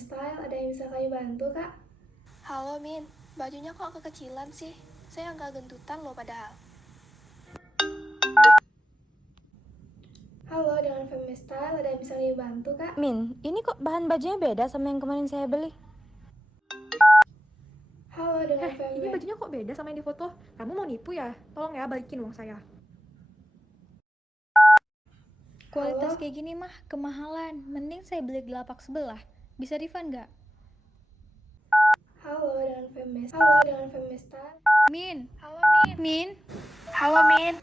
Style, ada yang bisa kami bantu, Kak? Halo Min, bajunya kok kekecilan sih? Saya nggak gendutan loh padahal. Halo, dengan Femi Style, ada yang bisa kami bantu, Kak? Min, ini kok bahan bajunya beda sama yang kemarin saya beli? Halo, dengan Ini Femi. bajunya kok beda sama yang di foto? Kamu mau nipu ya? Tolong ya, balikin uang saya. Kualitas Halo? kayak gini mah kemahalan. Mending saya beli di lapak sebelah. Bisa refund nggak? Halo, dengan Femi Style. Min, Halo Min. Min. Halo Min.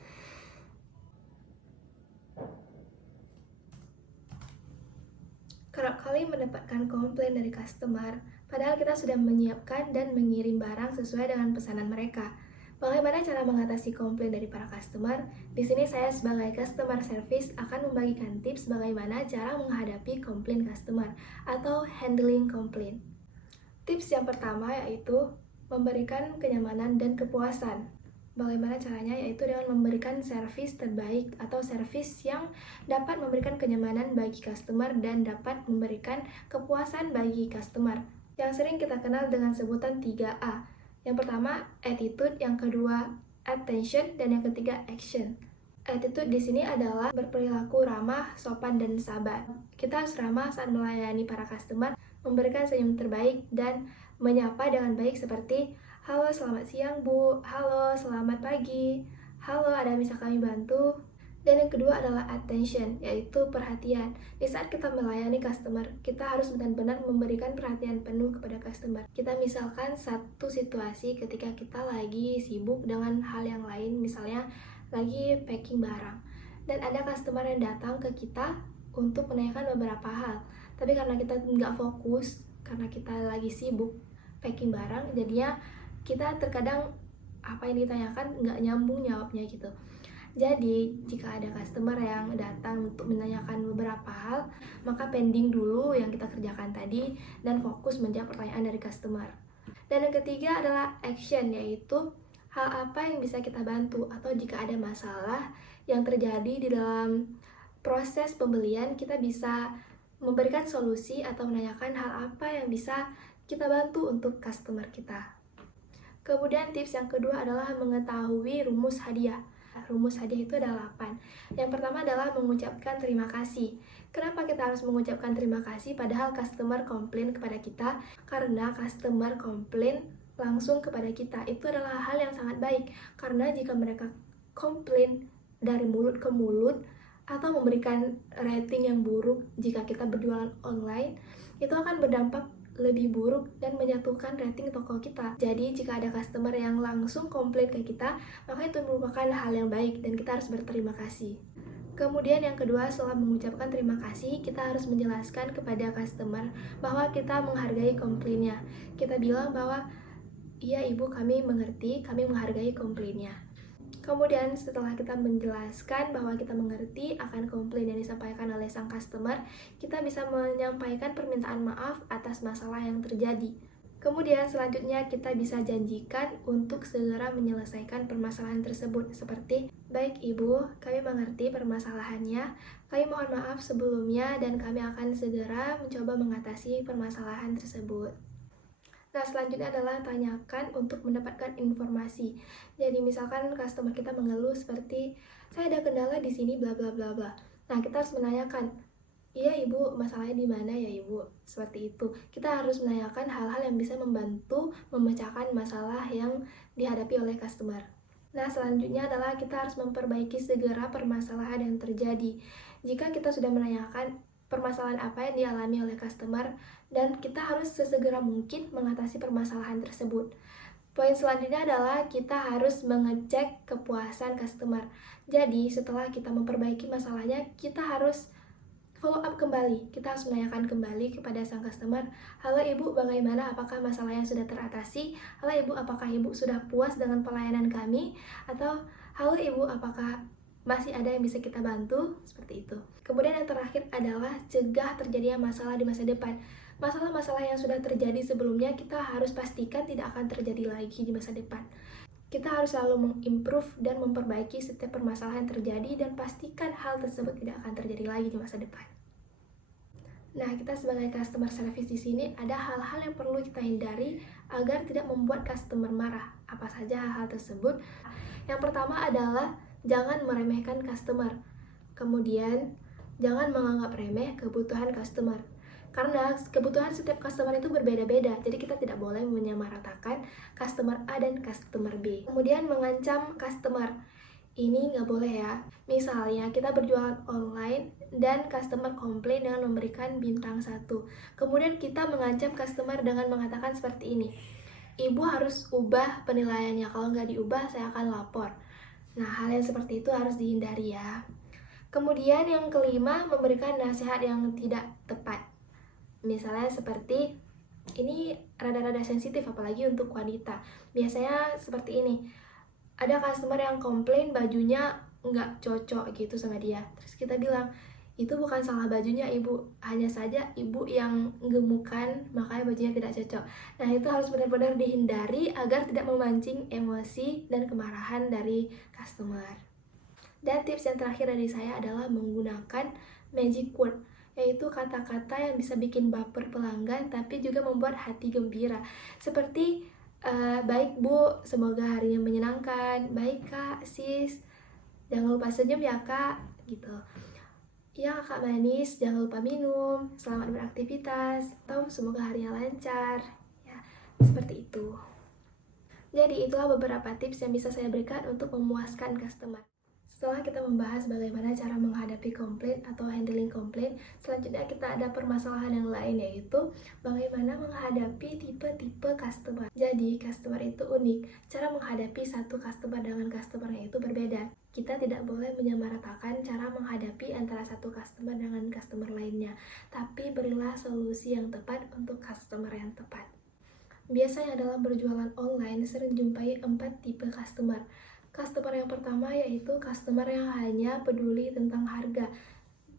Kerap kali mendapatkan komplain dari customer, padahal kita sudah menyiapkan dan mengirim barang sesuai dengan pesanan mereka. Bagaimana cara mengatasi komplain dari para customer? Di sini saya sebagai customer service akan membagikan tips bagaimana cara menghadapi komplain customer atau handling komplain. Tips yang pertama yaitu memberikan kenyamanan dan kepuasan. Bagaimana caranya? Yaitu dengan memberikan servis terbaik atau servis yang dapat memberikan kenyamanan bagi customer dan dapat memberikan kepuasan bagi customer. Yang sering kita kenal dengan sebutan 3A. Yang pertama, attitude, yang kedua, attention, dan yang ketiga, action. Attitude di sini adalah berperilaku ramah, sopan, dan sabar. Kita harus ramah saat melayani para customer, memberikan senyum terbaik, dan menyapa dengan baik seperti halo, selamat siang Bu. Halo, selamat pagi. Halo, ada yang bisa kami bantu? Dan yang kedua adalah attention, yaitu perhatian. Di saat kita melayani customer, kita harus benar-benar memberikan perhatian penuh kepada customer. Kita misalkan satu situasi ketika kita lagi sibuk dengan hal yang lain, misalnya lagi packing barang. Dan ada customer yang datang ke kita untuk menanyakan beberapa hal. Tapi karena kita nggak fokus, karena kita lagi sibuk packing barang, jadinya kita terkadang apa yang ditanyakan nggak nyambung jawabnya gitu. Jadi jika ada customer yang datang untuk menanyakan beberapa hal, maka pending dulu yang kita kerjakan tadi dan fokus menjawab pertanyaan dari customer. Dan yang ketiga adalah action, yaitu hal apa yang bisa kita bantu atau jika ada masalah yang terjadi di dalam proses pembelian, kita bisa memberikan solusi atau menanyakan hal apa yang bisa kita bantu untuk customer kita. Kemudian tips yang kedua adalah mengetahui rumus hadiah. Rumus hadiah itu ada 8. Yang pertama adalah mengucapkan terima kasih. Kenapa kita harus mengucapkan terima kasih padahal customer komplain kepada kita? Karena customer komplain langsung kepada kita. Itu adalah hal yang sangat baik. Karena jika mereka komplain dari mulut ke mulut atau memberikan rating yang buruk jika kita berjualan online, itu akan berdampak lebih buruk dan menjatuhkan rating toko kita. Jadi jika ada customer yang langsung komplain ke kita, maka itu merupakan hal yang baik dan kita harus berterima kasih. Kemudian yang kedua, setelah mengucapkan terima kasih, kita harus menjelaskan kepada customer bahwa kita menghargai komplainnya. Kita bilang bahwa, iya ibu, kami mengerti, kami menghargai komplainnya. Kemudian setelah kita menjelaskan bahwa kita mengerti akan komplain yang disampaikan oleh sang customer, kita bisa menyampaikan permintaan maaf atas masalah yang terjadi. Kemudian selanjutnya kita bisa janjikan untuk segera menyelesaikan permasalahan tersebut seperti, baik ibu, kami mengerti permasalahannya, kami mohon maaf sebelumnya dan kami akan segera mencoba mengatasi permasalahan tersebut. Nah, selanjutnya adalah tanyakan untuk mendapatkan informasi. Jadi misalkan customer kita mengeluh seperti, saya ada kendala di sini bla bla bla bla. Nah, kita harus menanyakan, iya ibu, masalahnya di mana ya ibu? Seperti itu. Kita harus menanyakan hal-hal yang bisa membantu memecahkan masalah yang dihadapi oleh customer. Nah, selanjutnya adalah kita harus memperbaiki segera permasalahan yang terjadi. Jika kita sudah menanyakan permasalahan apa yang dialami oleh customer, dan kita harus sesegera mungkin mengatasi permasalahan tersebut. Poin selanjutnya adalah kita harus mengecek kepuasan customer. Jadi setelah kita memperbaiki masalahnya, kita harus follow up kembali. Kita harus menanyakan kembali kepada sang customer, halo ibu, bagaimana, apakah masalahnya sudah teratasi? Halo ibu, apakah ibu sudah puas dengan pelayanan kami? Atau halo ibu, apakah masih ada yang bisa kita bantu? Seperti itu. Kemudian yang terakhir adalah cegah terjadinya masalah di masa depan. Masalah-masalah yang sudah terjadi sebelumnya kita harus pastikan tidak akan terjadi lagi di masa depan. Kita harus selalu mengimprove dan memperbaiki setiap permasalahan yang terjadi dan pastikan hal tersebut tidak akan terjadi lagi di masa depan. Nah, kita sebagai customer service di sini ada hal-hal yang perlu kita hindari agar tidak membuat customer marah. Apa saja hal-hal tersebut? Yang pertama adalah jangan meremehkan customer. Kemudian, jangan menganggap remeh kebutuhan customer. Karena kebutuhan setiap customer itu berbeda-beda, jadi kita tidak boleh menyamaratakan customer A dan customer B. Kemudian mengancam customer. Ini nggak boleh ya. Misalnya kita berjualan online dan customer komplain dengan memberikan bintang 1. Kemudian kita mengancam customer dengan mengatakan seperti ini. Ibu harus ubah penilaiannya, kalau nggak diubah saya akan lapor. Nah, hal yang seperti itu harus dihindari ya. Kemudian yang kelima, memberikan nasihat yang tidak tepat. Misalnya seperti, ini rada-rada sensitif apalagi untuk wanita. Biasanya seperti ini. Ada customer yang komplain bajunya nggak cocok gitu sama dia. Terus kita bilang, itu bukan salah bajunya ibu, hanya saja ibu yang gemukan, makanya bajunya tidak cocok. Nah, itu harus benar-benar dihindari agar tidak memancing emosi dan kemarahan dari customer. Dan tips yang terakhir dari saya adalah menggunakan magic word, yaitu kata-kata yang bisa bikin baper pelanggan tapi juga membuat hati gembira. Seperti baik bu, semoga harinya menyenangkan. Baik kak, sis, jangan lupa senyum ya kak, gitu. Ya kak manis, jangan lupa minum, selamat beraktivitas, atau semoga harinya lancar. Ya, seperti itu. Jadi itulah beberapa tips yang bisa saya berikan untuk memuaskan customer. Setelah kita membahas bagaimana cara menghadapi komplain atau handling komplain, selanjutnya kita ada permasalahan yang lain, yaitu bagaimana menghadapi tipe-tipe customer. Jadi, customer itu unik. Cara menghadapi satu customer dengan customer yang itu berbeda. Kita tidak boleh menyamaratakan cara menghadapi antara satu customer dengan customer lainnya, tapi berilah solusi yang tepat untuk customer yang tepat. Biasanya dalam berjualan online sering jumpai 4 tipe customer. Customer yang pertama yaitu customer yang hanya peduli tentang harga.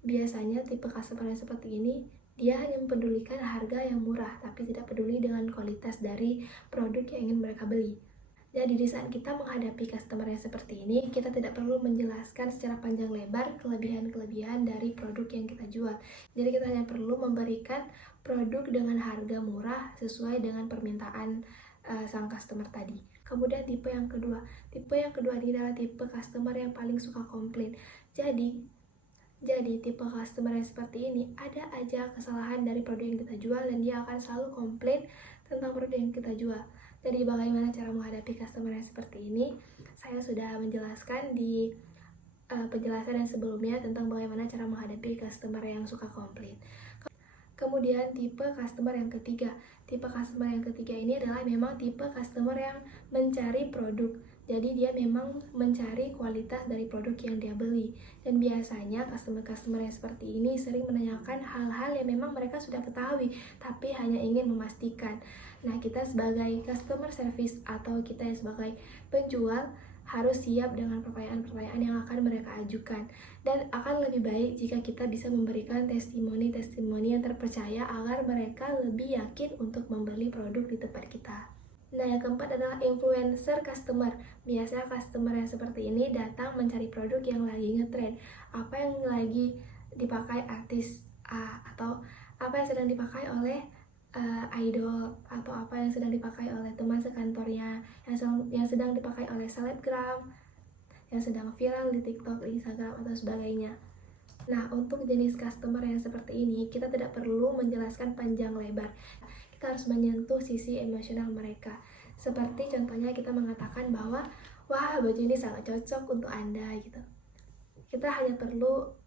Biasanya tipe customer yang seperti ini, dia hanya mempedulikan harga yang murah, tapi tidak peduli dengan kualitas dari produk yang ingin mereka beli. Jadi di saat kita menghadapi customer yang seperti ini, kita tidak perlu menjelaskan secara panjang lebar kelebihan-kelebihan dari produk yang kita jual. Jadi kita hanya perlu memberikan produk dengan harga murah sesuai dengan permintaan sang customer tadi. Kemudian tipe yang kedua ini adalah tipe customer yang paling suka komplain. Jadi tipe customer yang seperti ini, ada aja kesalahan dari produk yang kita jual dan dia akan selalu komplain tentang produk yang kita jual. Jadi bagaimana cara menghadapi customer yang seperti ini? Saya sudah menjelaskan di penjelasan yang sebelumnya tentang bagaimana cara menghadapi customer yang suka komplain. Kemudian tipe customer yang ketiga. Tipe customer yang ketiga ini adalah memang tipe customer yang mencari produk. Jadi dia memang mencari kualitas dari produk yang dia beli. Dan biasanya customer-customer yang seperti ini sering menanyakan hal-hal yang memang mereka sudah ketahui, tapi hanya ingin memastikan. Nah, kita sebagai customer service atau kita yang sebagai penjual harus siap dengan pertanyaan-pertanyaan yang akan mereka ajukan. Dan akan lebih baik jika kita bisa memberikan testimoni-testimoni yang terpercaya agar mereka lebih yakin untuk membeli produk di tempat kita. Nah, yang keempat adalah influencer customer. Biasanya customer yang seperti ini datang mencari produk yang lagi ngetrend. Apa yang lagi dipakai artis A, atau apa yang sedang dipakai oleh idol, atau apa yang sedang dipakai oleh teman sekantornya, yang sedang dipakai oleh selebgram, yang sedang viral di TikTok, di Instagram, atau sebagainya. Nah, untuk jenis customer yang seperti ini, kita tidak perlu menjelaskan panjang lebar. Kita harus menyentuh sisi emosional mereka. Seperti contohnya kita mengatakan bahwa, wah, baju ini sangat cocok untuk Anda, gitu. Kita hanya perlu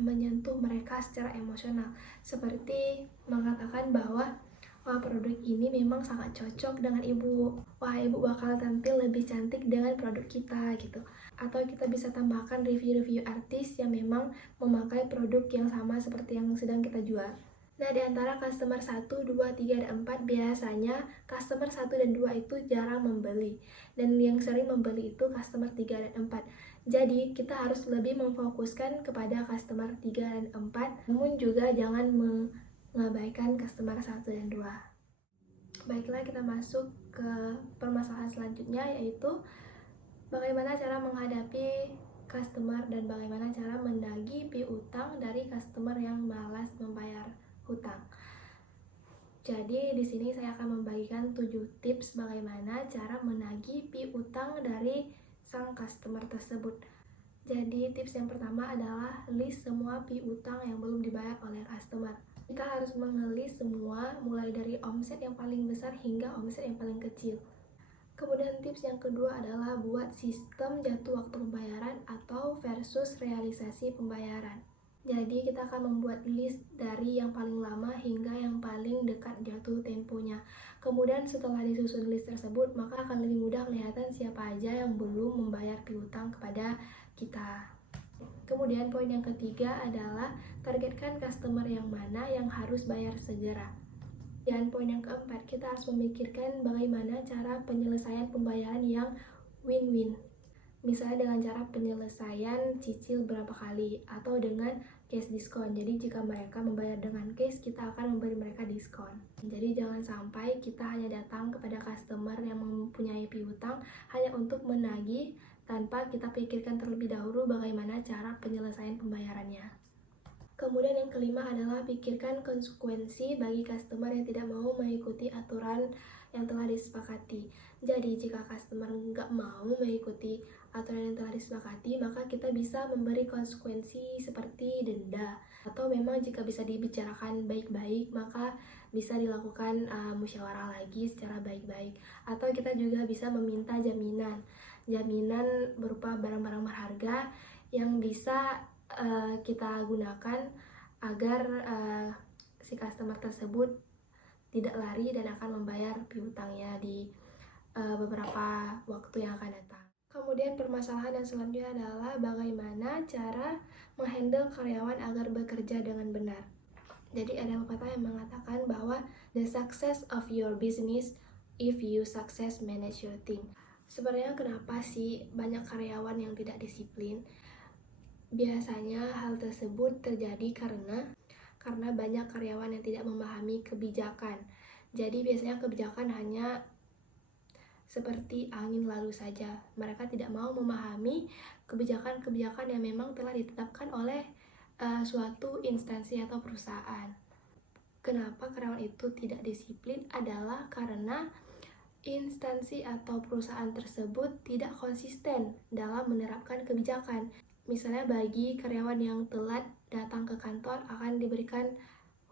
menyentuh mereka secara emosional, seperti mengatakan bahwa wah, produk ini memang sangat cocok dengan ibu, wah, ibu bakal tampil lebih cantik dengan produk kita, gitu. Atau kita bisa tambahkan review-review artis yang memang memakai produk yang sama seperti yang sedang kita jual. Nah, di antara customer 1, 2, 3, dan 4, biasanya customer 1 dan 2 itu jarang membeli. Dan yang sering membeli itu customer 3 dan 4. Jadi, kita harus lebih memfokuskan kepada customer 3 dan 4, namun juga jangan mengabaikan customer 1 dan 2. Baiklah, kita masuk ke permasalahan selanjutnya, yaitu bagaimana cara menghadapi customer dan bagaimana cara mendagih piutang dari customer yang malas membayar hutang. Jadi di sini saya akan membagikan 7 tips bagaimana cara menagih piutang dari sang customer tersebut. Jadi tips yang pertama adalah list semua piutang yang belum dibayar oleh customer. Kita harus mengelis semua mulai dari omset yang paling besar hingga omset yang paling kecil. Kemudian tips yang kedua adalah buat sistem jatuh waktu pembayaran atau versus realisasi pembayaran. Jadi kita akan membuat list dari yang paling lama hingga yang paling dekat jatuh temponya. Kemudian setelah disusun list tersebut, maka akan lebih mudah kelihatan siapa aja yang belum membayar piutang kepada kita. Kemudian poin yang ketiga adalah targetkan customer yang mana yang harus bayar segera. Dan poin yang keempat, kita harus memikirkan bagaimana cara penyelesaian pembayaran yang win-win. Misalnya dengan cara penyelesaian cicil berapa kali atau dengan cash diskon. Jadi jika mereka membayar dengan cash, kita akan memberi mereka diskon. Jadi jangan sampai kita hanya datang kepada customer yang mempunyai piutang hanya untuk menagih tanpa kita pikirkan terlebih dahulu bagaimana cara penyelesaian pembayarannya. Kemudian yang kelima adalah pikirkan konsekuensi bagi customer yang tidak mau mengikuti aturan yang telah disepakati. Jadi jika customer nggak mau mengikuti aturan yang telah disepakati, maka kita bisa memberi konsekuensi seperti denda. Atau memang jika bisa dibicarakan baik-baik, maka bisa dilakukan musyawarah lagi secara baik-baik. Atau kita juga bisa meminta jaminan berupa barang-barang berharga yang bisa kita gunakan agar si customer tersebut tidak lari dan akan membayar piutangnya di beberapa waktu yang akan datang. Kemudian permasalahan yang selanjutnya adalah bagaimana cara menghandle karyawan agar bekerja dengan benar. Jadi ada pepatah yang mengatakan bahwa the success of your business if you success manage your team. Sebenarnya kenapa sih banyak karyawan yang tidak disiplin? Biasanya hal tersebut terjadi karena banyak karyawan yang tidak memahami kebijakan. Jadi biasanya kebijakan hanya seperti angin lalu saja. Mereka tidak mau memahami kebijakan-kebijakan yang memang telah ditetapkan oleh suatu instansi atau perusahaan. Kenapa karyawan itu tidak disiplin adalah karena instansi atau perusahaan tersebut tidak konsisten dalam menerapkan kebijakan. Misalnya bagi karyawan yang telat datang ke kantor akan diberikan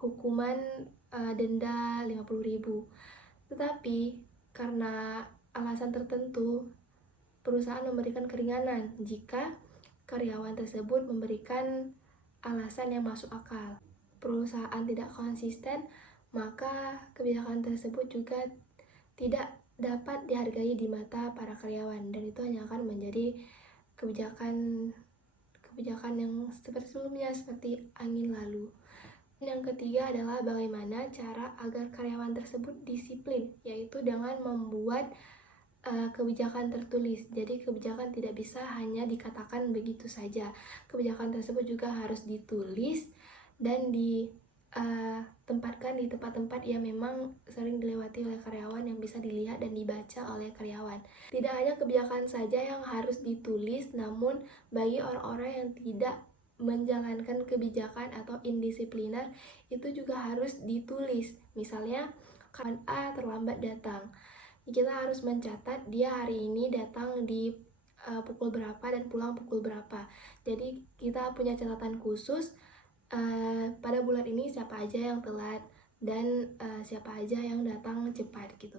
hukuman denda 50.000. Tetapi karena alasan tertentu, perusahaan memberikan keringanan jika karyawan tersebut memberikan alasan yang masuk akal. Perusahaan tidak konsisten, maka kebijakan tersebut juga tidak dapat dihargai di mata para karyawan, dan itu hanya akan menjadi kebijakan yang seperti sebelumnya, seperti angin lalu. Yang ketiga adalah bagaimana cara agar karyawan tersebut disiplin, yaitu dengan membuat kebijakan tertulis. Jadi kebijakan tidak bisa hanya dikatakan begitu saja. Kebijakan tersebut juga harus ditulis dan ditempatkan di tempat-tempat yang memang sering dilewati oleh karyawan, yang bisa dilihat dan dibaca oleh karyawan. Tidak hanya kebijakan saja yang harus ditulis, namun bagi orang-orang yang tidak menjalankan kebijakan atau indisipliner itu juga harus ditulis. Misalnya kawan A terlambat datang, kita harus mencatat dia hari ini datang di pukul berapa dan pulang pukul berapa. Jadi kita punya catatan khusus pada bulan ini siapa aja yang telat dan siapa aja yang datang cepat gitu.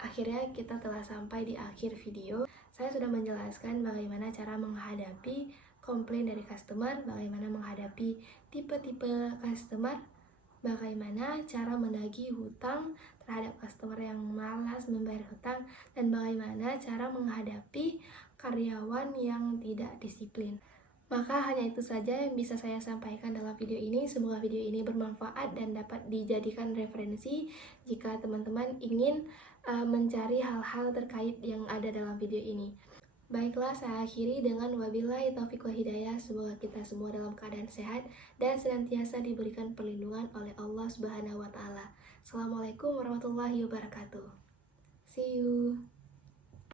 Akhirnya kita telah sampai di akhir video. Saya sudah menjelaskan bagaimana cara menghadapi komplain dari customer, bagaimana menghadapi tipe-tipe customer, bagaimana cara menagih hutang terhadap customer yang malas membayar hutang, dan bagaimana cara menghadapi karyawan yang tidak disiplin. Maka hanya itu saja yang bisa saya sampaikan dalam video ini. Semoga video ini bermanfaat dan dapat dijadikan referensi jika teman-teman ingin mencari hal-hal terkait yang ada dalam video ini. Baiklah, saya akhiri dengan wabillahi taufiq wal hidayah. Semoga kita semua dalam keadaan sehat dan senantiasa diberikan perlindungan oleh Allah Subhanahu wa Ta'ala. Assalamualaikum warahmatullahi wabarakatuh. See you.